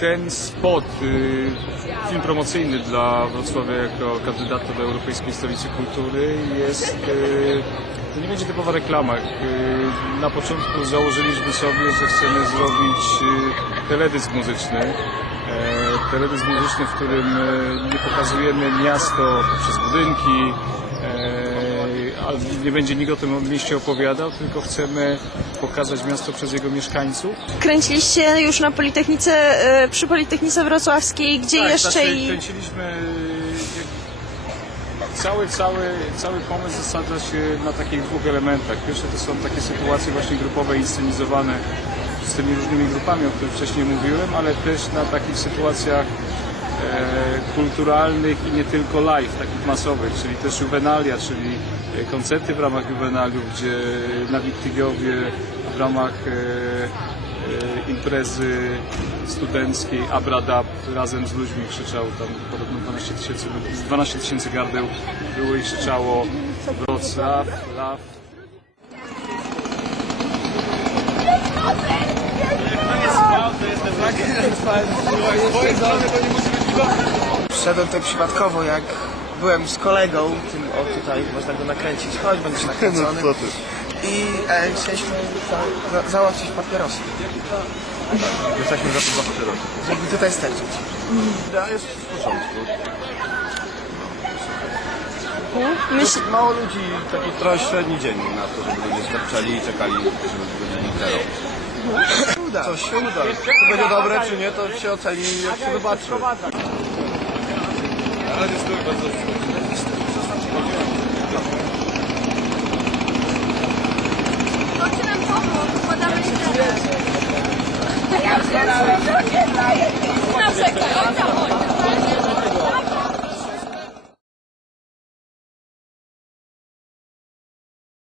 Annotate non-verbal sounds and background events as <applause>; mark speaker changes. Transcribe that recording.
Speaker 1: Ten spot, y, film promocyjny dla Wrocławia jako kandydata do Europejskiej Stolicy Kultury jest, y, to nie będzie typowa reklama. Y, Na początku założyliśmy sobie, że chcemy zrobić teledysk muzyczny. E, Teledysk muzyczny, w którym e, nie pokazujemy miasto poprzez budynki, e, nie będzie nikt o tym mieście opowiadał, tylko chcemy pokazać miasto przez jego mieszkańców.
Speaker 2: Kręciliście już na Politechnice, e, przy Politechnice Wrocławskiej, gdzie
Speaker 1: Tak,
Speaker 2: jeszcze
Speaker 1: znaczy,
Speaker 2: i...
Speaker 1: kręciliśmy jak- cały, cały, cały pomysł zasadza się na takich dwóch elementach. Pierwsze to są takie sytuacje właśnie grupowe, inscenizowane z tymi różnymi grupami, o których wcześniej mówiłem, ale też na takich sytuacjach e, kulturalnych i nie tylko live, takich masowych, czyli też juvenalia, czyli e, koncerty w ramach juvenaliów, gdzie na Witygiowie w ramach e, e, imprezy studenckiej Abradab razem z ludźmi krzyczał tam podobno 12 tysięcy 12 tysięcy gardeł było i krzyczało Wrocław, Law.
Speaker 3: Wszedłem tutaj przypadkowo, jak byłem z kolegą, tym o tutaj można go nakręcić, chodź będziesz <laughs> nakręcony. I e, chcieliśmy za, za, załatwić papierosy,
Speaker 4: Jesteśmy za to za papierosy.
Speaker 3: żeby tutaj sterczyć.
Speaker 4: Idea jest w porządku.
Speaker 2: Myśl...
Speaker 4: Mało ludzi, taki trochę średni dzień na to, żeby ludzie starczali i czekali, żeby godziny zero. Coś się uda. Czy będzie dobre, czy nie, to się oceni, jak się zobaczy.
Speaker 5: Chodźcie